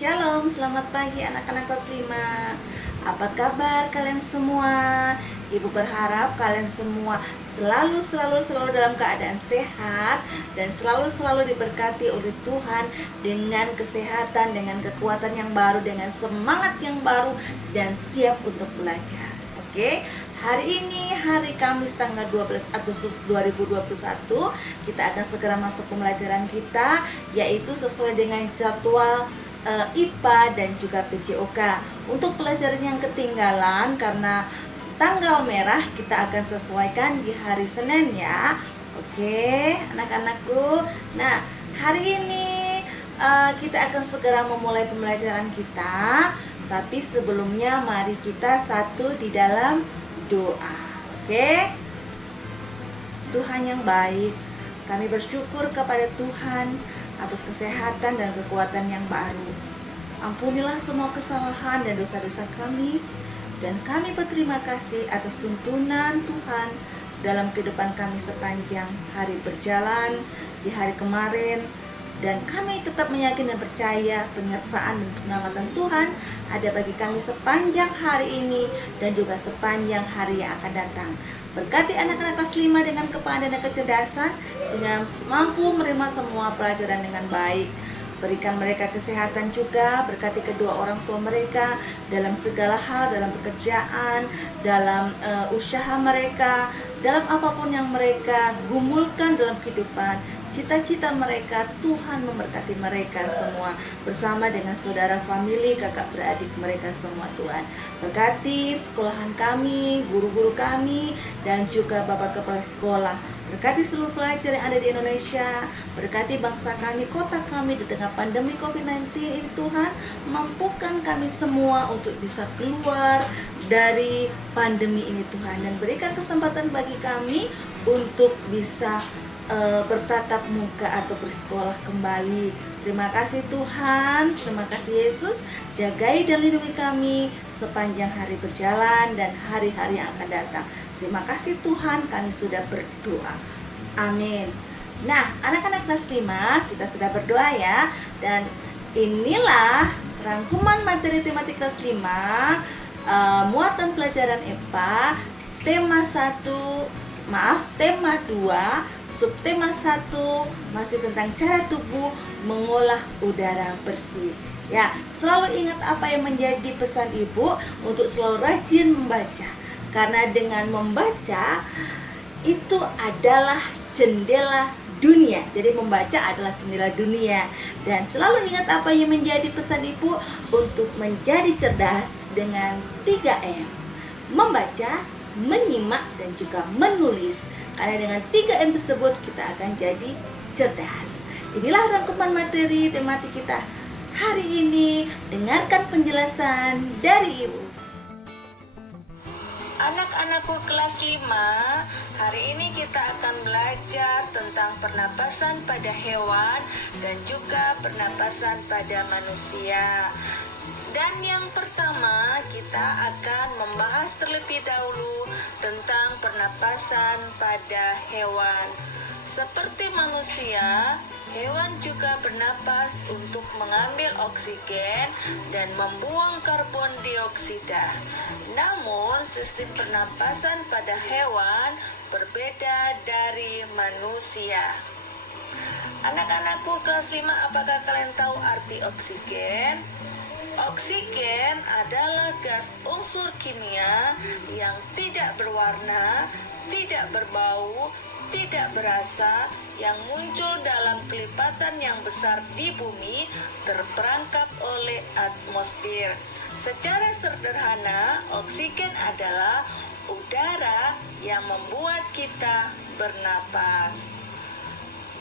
Shalom, selamat pagi anak-anak kelas 5. Apa kabar kalian semua? Ibu berharap kalian semua selalu dalam keadaan sehat dan selalu diberkati oleh Tuhan dengan kesehatan, dengan kekuatan yang baru, dengan semangat yang baru dan siap untuk belajar. Oke? Hari ini hari Kamis tanggal 12 Agustus 2021, kita akan segera masuk pembelajaran kita, yaitu sesuai dengan jadwal IPA dan juga PJOK. Untuk pelajaran yang ketinggalan karena tanggal merah, kita akan sesuaikan di hari Senin ya. Oke, anak-anakku. Nah, hari ini kita akan segera memulai pembelajaran kita. Tapi sebelumnya mari kita satu di dalam doa. Oke. Tuhan yang baik, kami bersyukur kepada Tuhan atas kesehatan dan kekuatan yang baru. Ampunilah semua kesalahan dan dosa-dosa kami, dan kami berterima kasih atas tuntunan Tuhan dalam kehidupan kami sepanjang hari berjalan di hari kemarin. Dan kami tetap meyakini dan percaya penyertaan dan penyelamatan Tuhan ada bagi kami sepanjang hari ini dan juga sepanjang hari yang akan datang. Berkati anak-anak kelas 5 dengan kepandaian dan kecerdasan sehingga mampu menerima semua pelajaran dengan baik. Berikan mereka kesehatan juga, berkati kedua orang tua mereka dalam segala hal, dalam pekerjaan, dalam usaha mereka, dalam apapun yang mereka gumulkan dalam kehidupan. Cita-cita mereka, Tuhan memberkati mereka semua bersama dengan saudara, famili, kakak beradik mereka semua. Tuhan berkati sekolahan kami, guru-guru kami, dan juga bapak kepala sekolah. Berkati seluruh pelajar yang ada di Indonesia. Berkati bangsa kami, kota kami di tengah pandemi COVID-19 ini. Tuhan, mampukan kami semua untuk bisa keluar dari pandemi ini Tuhan, dan berikan kesempatan bagi kami untuk bisa bertatap muka atau bersekolah kembali. Terima kasih Tuhan, terima kasih Yesus. Jagai dan lindungi kami sepanjang hari berjalan dan hari-hari yang akan datang. Terima kasih Tuhan, kami sudah berdoa. Amin. Nah, anak-anak kelas 5, kita sudah berdoa ya. Dan inilah rangkuman materi tematik kelas 5, muatan pelajaran IPA, tema 2, subtema 1 masih tentang cara tubuh mengolah udara bersih. Ya, selalu ingat apa yang menjadi pesan ibu untuk selalu rajin membaca. Karena dengan membaca itu adalah jendela dunia. Jadi membaca adalah jendela dunia. Dan selalu ingat apa yang menjadi pesan ibu untuk menjadi cerdas dengan 3M. Membaca, menyimak, dan juga menulis. Karena dengan 3M tersebut kita akan jadi cerdas. Inilah rangkuman materi tematik kita hari ini. Dengarkan penjelasan dari Ibu. Anak-anakku kelas 5, hari ini kita akan belajar tentang pernapasan pada hewan dan juga pernapasan pada manusia. Dan yang pertama, kita akan membahas terlebih dahulu tentang pernapasan pada hewan. Seperti manusia, hewan juga bernapas untuk mengambil oksigen dan membuang karbon dioksida. Namun, sistem pernapasan pada hewan berbeda dari manusia. Anak-anakku kelas 5, apakah kalian tahu arti oksigen? Oksigen adalah gas unsur kimia yang tidak berwarna, tidak berbau, tidak berasa, yang muncul dalam kelipatan yang besar di bumi, terperangkap oleh atmosfer. Secara sederhana, oksigen adalah udara yang membuat kita bernapas.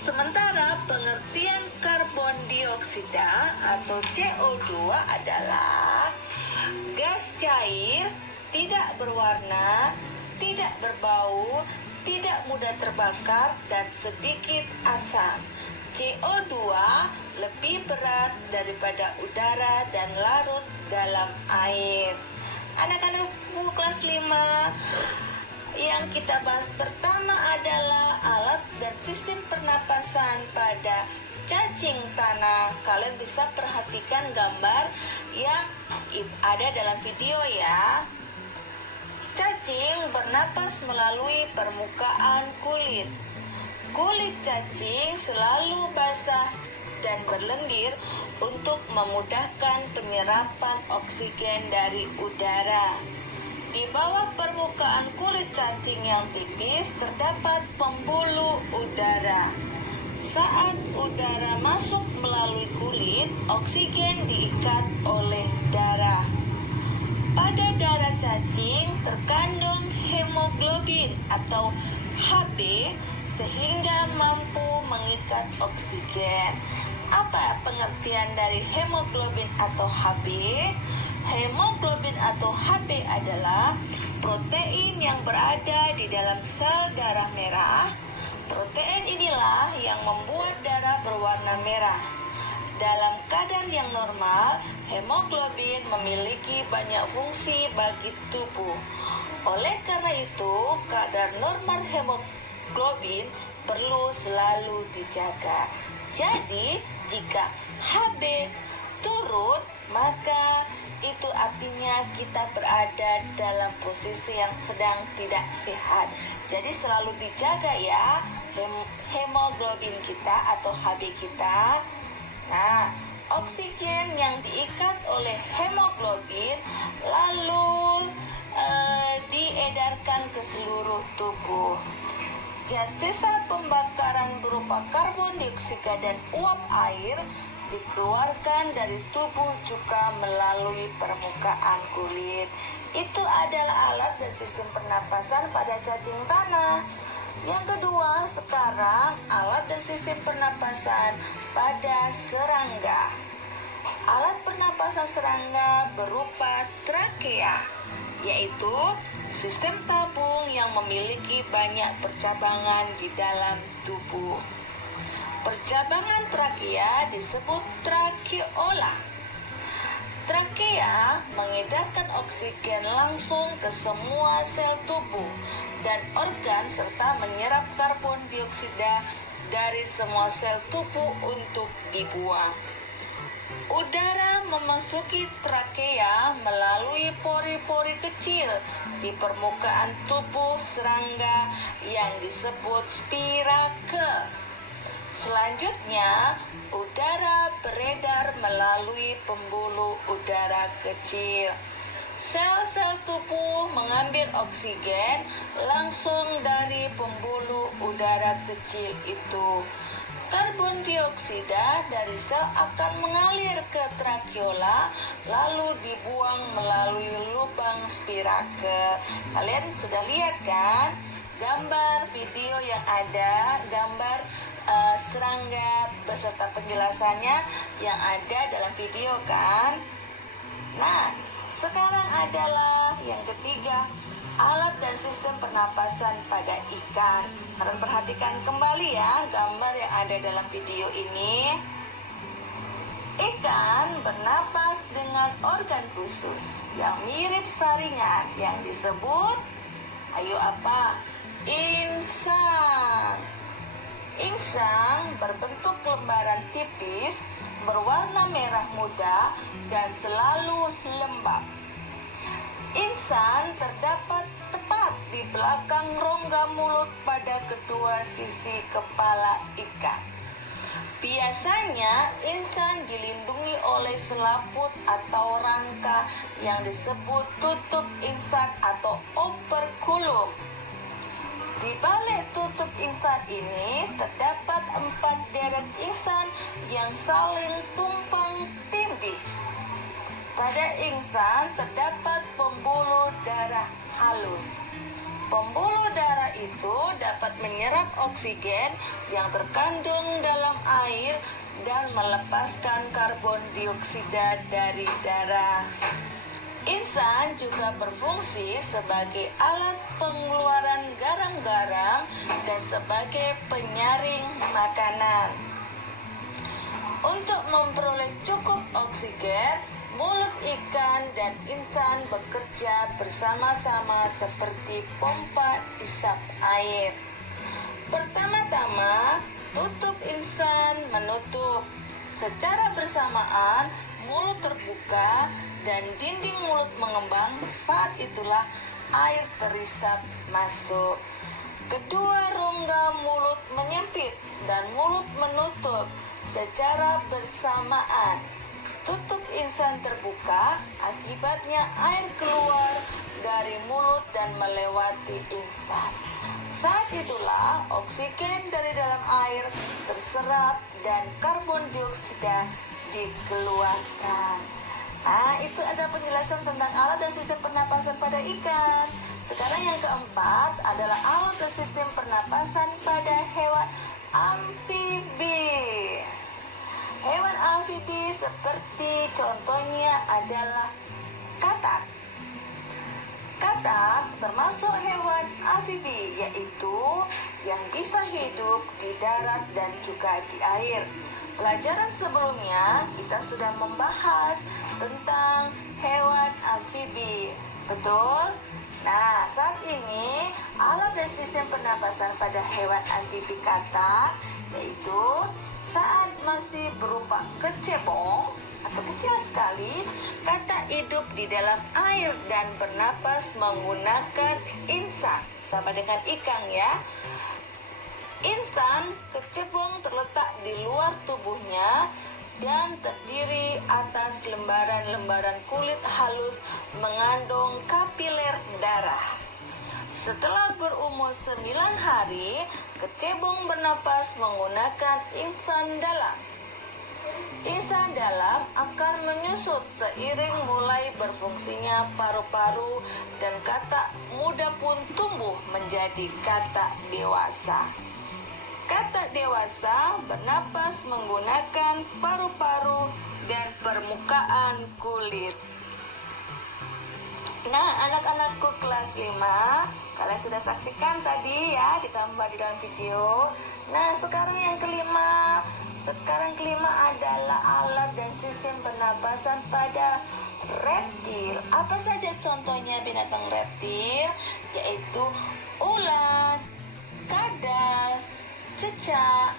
Sementara pengertian karbon dioksida atau CO2 adalah gas cair, tidak berwarna, tidak berbau, tidak mudah terbakar, dan sedikit asam. CO2 lebih berat daripada udara dan larut dalam air. Anak-anakku kelas 5, yang kita bahas pertama adalah alat dan sistem pernapasan pada cacing tanah. Kalian bisa perhatikan gambar yang ada dalam video ya. Cacing bernapas melalui permukaan kulit. Kulit cacing selalu basah dan berlendir untuk memudahkan penyerapan oksigen dari udara. Di bawah permukaan kulit cacing yang tipis terdapat pembuluh udara. Saat udara masuk melalui kulit, oksigen diikat oleh darah. Pada darah cacing terkandung hemoglobin atau Hb sehingga mampu mengikat oksigen. Apa pengertian dari hemoglobin atau Hb? Hemoglobin atau Hb adalah protein yang berada di dalam sel darah merah. Protein inilah yang membuat darah berwarna merah. Dalam keadaan yang normal, hemoglobin memiliki banyak fungsi bagi tubuh. Oleh karena itu, kadar normal hemoglobin perlu selalu dijaga. Jadi, jika Hb turun, maka itu artinya kita berada dalam posisi yang sedang tidak sehat. Jadi selalu dijaga ya hemoglobin kita atau Hb kita. Nah, oksigen yang diikat oleh hemoglobin lalu diedarkan ke seluruh tubuh. Zat sisa pembakaran berupa karbon dioksida dan uap air dikeluarkan dari tubuh juga melalui permukaan kulit. Itu adalah alat dan sistem pernapasan pada cacing tanah. Yang kedua, sekarang alat dan sistem pernapasan pada serangga. Alat pernapasan serangga berupa trakea, yaitu sistem tabung yang memiliki banyak percabangan di dalam tubuh. Percabangan trakea disebut trakeola. Trakea mengedarkan oksigen langsung ke semua sel tubuh dan organ serta menyerap karbon dioksida dari semua sel tubuh untuk dibuang. Udara memasuki trakea melalui pori-pori kecil di permukaan tubuh serangga yang disebut spirake. Selanjutnya, udara beredar melalui pembuluh udara kecil. Sel-sel tubuh mengambil oksigen langsung dari pembuluh udara kecil itu. Karbon dioksida dari sel akan mengalir ke trakeola lalu dibuang melalui lubang spirake. Kalian sudah lihat kan gambar video yang ada, gambar serangga beserta penjelasannya yang ada dalam video kan. Nah, sekarang adalah yang ketiga, alat dan sistem pernapasan pada ikan. Kalian perhatikan kembali ya gambar yang ada dalam video ini. Ikan bernapas dengan organ khusus yang mirip saringan yang disebut, ayo apa? Insang. Insang berbentuk lembaran tipis, berwarna merah muda, dan selalu lembab. Insang terdapat tepat di belakang rongga mulut pada kedua sisi kepala ikan. Biasanya insang dilindungi oleh selaput atau rangka yang disebut tutup insang atau operculum. Di balik tutup insang ini terdapat 4 deret insang yang saling tumpang tindih. Pada insang terdapat pembuluh darah halus. Pembuluh darah itu dapat menyerap oksigen yang terkandung dalam air dan melepaskan karbon dioksida dari darah. Insang juga berfungsi sebagai alat pengeluaran garam-garam dan sebagai penyaring makanan. Untuk memperoleh cukup oksigen, mulut ikan dan insang bekerja bersama-sama seperti pompa isap air. Pertama-tama, tutup insan menutup. Secara bersamaan, mulut terbuka dan dinding mulut mengembang. Saat itulah air terisap masuk. Kedua rongga mulut menyempit dan mulut menutup secara bersamaan. Tutup insan terbuka, akibatnya air keluar dari mulut dan melewati insan. Saat itulah oksigen dari dalam air terserap dan karbon dioksida dikeluarkan. Nah, itu ada penjelasan tentang alat dan sistem pernapasan pada ikan. Sekarang yang keempat adalah alat dan sistem pernapasan pada hewan amfibi. Hewan amfibi seperti contohnya adalah katak. Katak termasuk hewan amfibi, yaitu yang bisa hidup di darat dan juga di air. Pelajaran sebelumnya kita sudah membahas tentang hewan amfibi, betul? Nah, saat ini alat dan sistem pernapasan pada hewan amfibi katak, yaitu saat masih berupa kecebong atau kecil sekali, katak hidup di dalam air dan bernapas menggunakan insan, sama dengan ikan ya. Insan kecebong terletak di luar tubuhnya dan terdiri atas lembaran-lembaran kulit halus mengandung kapiler darah. Setelah berumur 9 hari, kecebong bernapas menggunakan insan dalam. Insan dalam akan menyusut seiring mulai berfungsinya paru-paru dan katak muda pun tumbuh menjadi katak dewasa. Katak dewasa bernapas menggunakan paru-paru dan permukaan kulit. Nah, anak-anakku kelas 5, kalian sudah saksikan tadi ya, ditambah di dalam video. Nah, sekarang yang kelima. Sekarang kelima adalah alat dan sistem pernapasan pada reptil. Apa saja contohnya binatang reptil? Yaitu ular, kadal, cecak,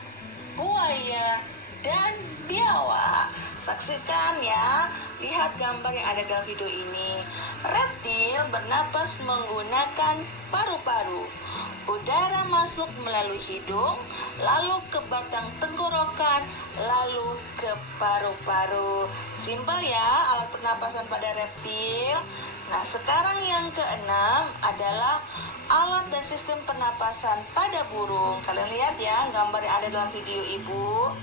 buaya, dan biawak. Saksikan ya, lihat gambar yang ada dalam video ini. Reptil bernapas menggunakan paru-paru. Udara masuk melalui hidung, lalu ke batang tenggorokan, lalu ke paru-paru. Simpel ya alat pernapasan pada reptil. Nah, sekarang yang keenam adalah alat dan sistem pernapasan pada burung. Kalian lihat ya gambar yang ada dalam video ibu.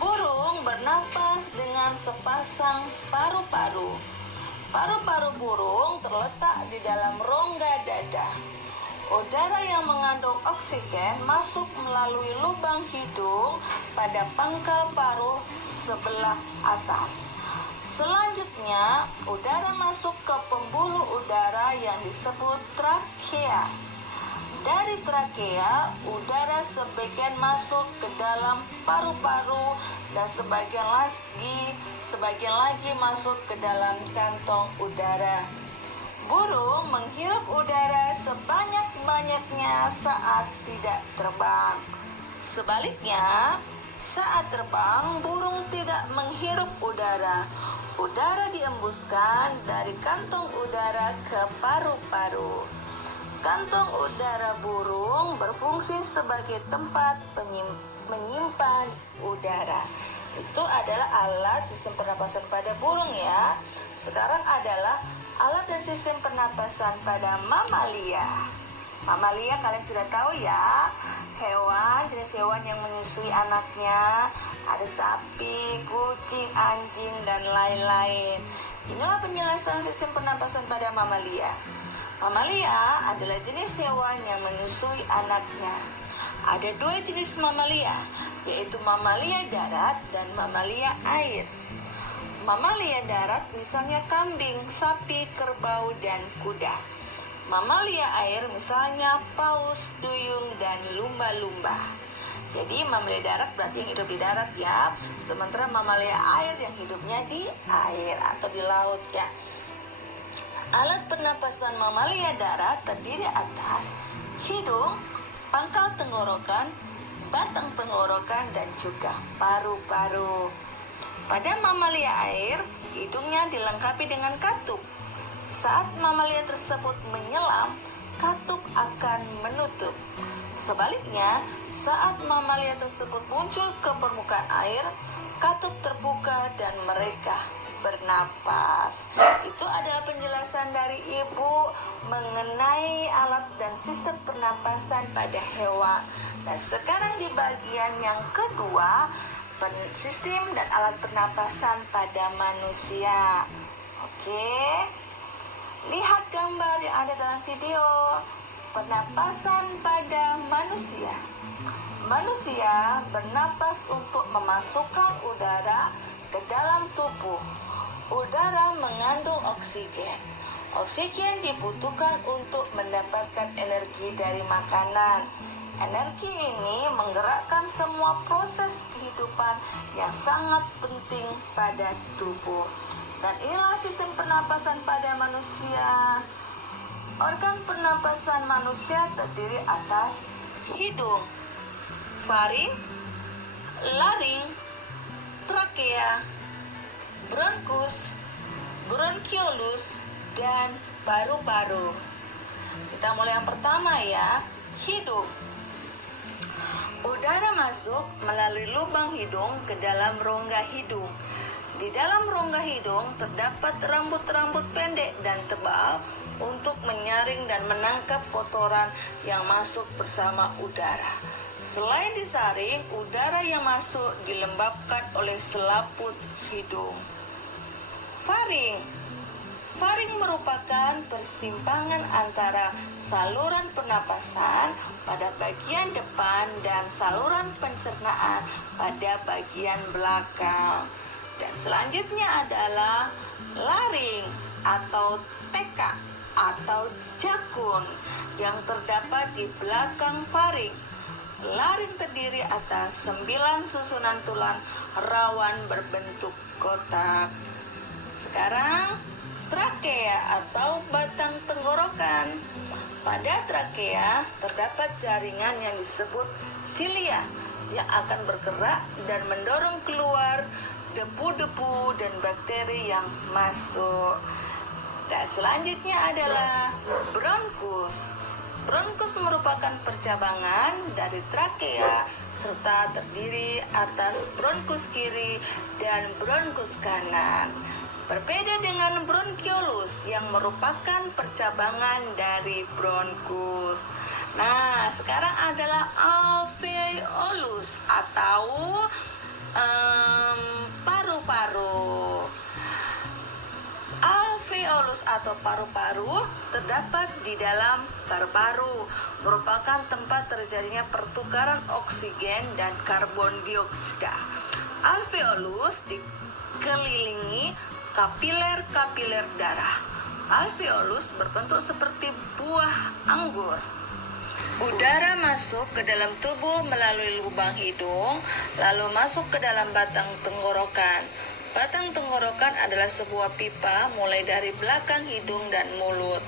Burung bernapas dengan sepasang paru-paru. Paru-paru burung terletak di dalam rongga dada. Udara yang mengandung oksigen masuk melalui lubang hidung pada pangkal paruh sebelah atas. Selanjutnya, udara masuk ke pembuluh udara yang disebut trakea. Dari trakea, udara sebagian masuk ke dalam paru-paru dan sebagian lagi masuk ke dalam kantong udara. Burung menghirup udara sebanyak-banyaknya saat tidak terbang. Sebaliknya, saat terbang, burung tidak menghirup udara. Udara diembuskan dari kantong udara ke paru-paru. Kantong udara burung berfungsi sebagai tempat menyimpan udara. Itu adalah alat sistem pernapasan pada burung ya. Sekarang adalah alat dan sistem pernapasan pada mamalia. Mamalia kalian sudah tahu ya, jenis hewan yang menyusui anaknya. Ada sapi, kucing, anjing, dan lain-lain. Inilah penjelasan sistem pernapasan pada mamalia. Mamalia adalah jenis hewan yang menyusui anaknya. Ada 2 jenis mamalia, yaitu mamalia darat dan mamalia air. Mamalia darat misalnya kambing, sapi, kerbau, dan kuda. Mamalia air misalnya paus, duyung, dan lumba-lumba. Jadi mamalia darat berarti yang hidup di darat ya. Sementara mamalia air yang hidupnya di air atau di laut ya. Alat pernapasan mamalia darat terdiri atas hidung, pangkal tenggorokan, batang tenggorokan dan juga paru-paru. Pada mamalia air, hidungnya dilengkapi dengan katup. Saat mamalia tersebut menyelam, katup akan menutup. Sebaliknya, saat mamalia tersebut muncul ke permukaan air, katup terbuka dan mereka bernapas. Itu adalah penjelasan dari Ibu mengenai alat dan sistem pernapasan pada hewan. Dan sekarang di bagian yang kedua, sistem dan alat pernapasan pada manusia. Oke, lihat gambar yang ada dalam video. Pernapasan pada manusia. Manusia bernapas untuk memasukkan udara ke dalam tubuh. Udara mengandung oksigen. Oksigen dibutuhkan untuk mendapatkan energi dari makanan. Energi ini menggerakkan semua proses kehidupan yang sangat penting pada tubuh. Dan inilah sistem pernapasan pada manusia. Organ pernapasan manusia terdiri atas hidung, faring, laring, trakea, bronkus, bronkiolus, dan paru-paru. Kita mulai yang pertama ya, hidung. Udara masuk melalui lubang hidung ke dalam rongga hidung. Di dalam rongga hidung terdapat rambut-rambut pendek dan tebal untuk menyaring dan menangkap kotoran yang masuk bersama udara. Selain disaring, udara yang masuk dilembabkan oleh selaput hidung. Faring. Faring merupakan persimpangan antara saluran pernapasan pada bagian depan dan saluran pencernaan pada bagian belakang. Dan selanjutnya adalah laring atau teka atau jakun yang terdapat di belakang faring. Laring terdiri atas 9 susunan tulang rawan berbentuk kotak. Sekarang trakea atau batang tenggorokan. Pada trakea terdapat jaringan yang disebut silia yang akan bergerak dan mendorong keluar debu-debu dan bakteri yang masuk. Dan selanjutnya adalah bronkus. Bronkus merupakan percabangan dari trakea serta terdiri atas bronkus kiri dan bronkus kanan. Berbeda dengan bronkiolus yang merupakan percabangan dari bronkus. Nah, sekarang adalah alveolus atau paru-paru. Alveolus atau paru-paru terdapat di dalam paru-paru, merupakan tempat terjadinya pertukaran oksigen dan karbon dioksida. Alveolus dikelilingi kapiler-kapiler darah. Alveolus berbentuk seperti buah anggur. Udara masuk ke dalam tubuh melalui lubang hidung, lalu masuk ke dalam batang tenggorokan. Batang tenggorokan adalah sebuah pipa mulai dari belakang hidung dan mulut,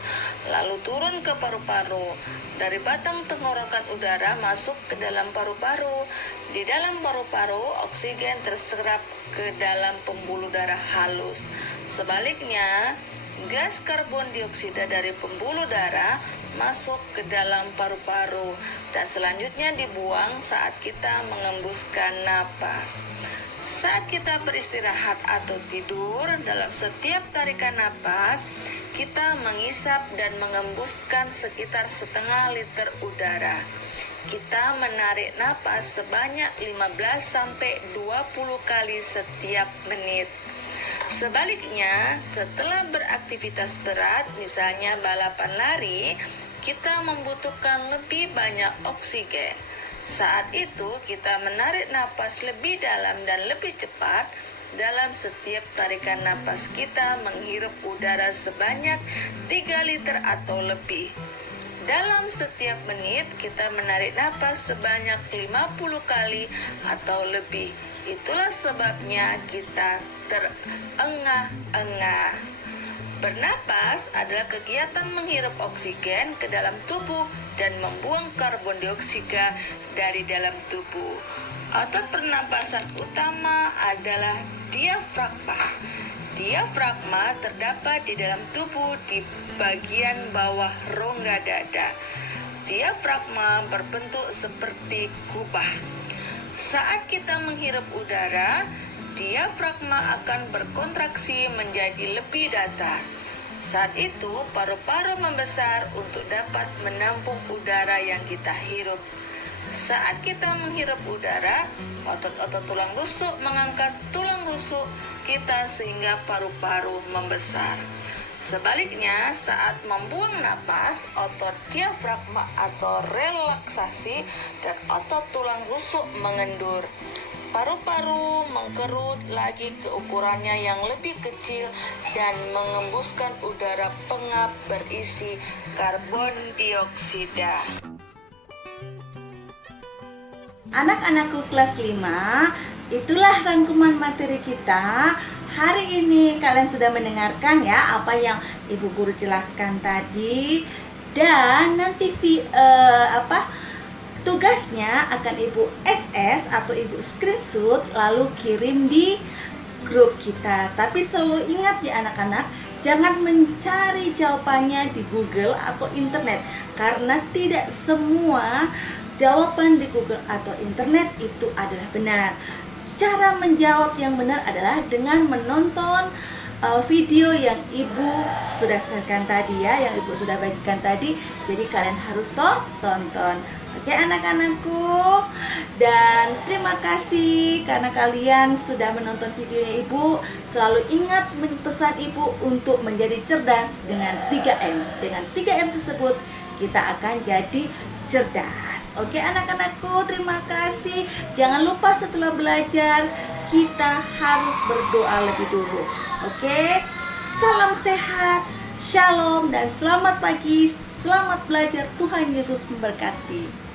lalu turun ke paru-paru. Dari batang tenggorokan udara masuk ke dalam paru-paru. Di dalam paru-paru, oksigen terserap ke dalam pembuluh darah halus. Sebaliknya, gas karbon dioksida dari pembuluh darah masuk ke dalam paru-paru dan selanjutnya dibuang saat kita mengembuskan napas. Saat kita beristirahat atau tidur, dalam setiap tarikan napas, kita mengisap dan mengembuskan sekitar setengah liter udara. Kita menarik napas sebanyak 15-20 kali setiap menit. Sebaliknya, setelah beraktivitas berat, misalnya balapan lari, kita membutuhkan lebih banyak oksigen. Saat itu kita menarik napas lebih dalam dan lebih cepat. Dalam setiap tarikan napas kita menghirup udara sebanyak 3 liter atau lebih. Dalam setiap menit kita menarik napas sebanyak 50 kali atau lebih. Itulah sebabnya kita terengah-engah. Bernapas adalah kegiatan menghirup oksigen ke dalam tubuh dan membuang karbon dioksida dari dalam tubuh. Otot pernapasan utama adalah diafragma. Diafragma terdapat di dalam tubuh di bagian bawah rongga dada. Diafragma berbentuk seperti kubah. Saat kita menghirup udara, diafragma akan berkontraksi menjadi lebih datar. Saat itu, paru-paru membesar untuk dapat menampung udara yang kita hirup. Saat kita menghirup udara, otot-otot tulang rusuk mengangkat tulang rusuk kita sehingga paru-paru membesar. Sebaliknya, saat membuang napas, otot diafragma atau relaksasi dan otot tulang rusuk mengendur. Paru-paru mengkerut lagi ke ukurannya yang lebih kecil dan mengembuskan udara pengap berisi karbon dioksida. Anak-anakku kelas 5, itulah rangkuman materi kita. Hari ini kalian sudah mendengarkan ya apa yang Ibu Guru jelaskan tadi, dan nanti tugasnya akan Ibu SS atau Ibu screenshot lalu kirim di grup kita. Tapi selalu ingat ya anak-anak, jangan mencari jawabannya di Google atau internet, karena tidak semua jawaban di Google atau internet itu adalah benar. Cara menjawab yang benar adalah dengan menonton video yang Ibu sudah sharekan tadi ya, yang Ibu sudah bagikan tadi. Jadi kalian harus tonton. Oke anak-anakku, dan terima kasih karena kalian sudah menonton videonya Ibu. Selalu ingat pesan Ibu untuk menjadi cerdas dengan 3M. Dengan 3M tersebut kita akan jadi cerdas. Oke anak-anakku, terima kasih. Jangan lupa setelah belajar kita harus berdoa lebih dulu. Oke, salam sehat, shalom, dan selamat pagi. Selamat belajar, Tuhan Yesus memberkati.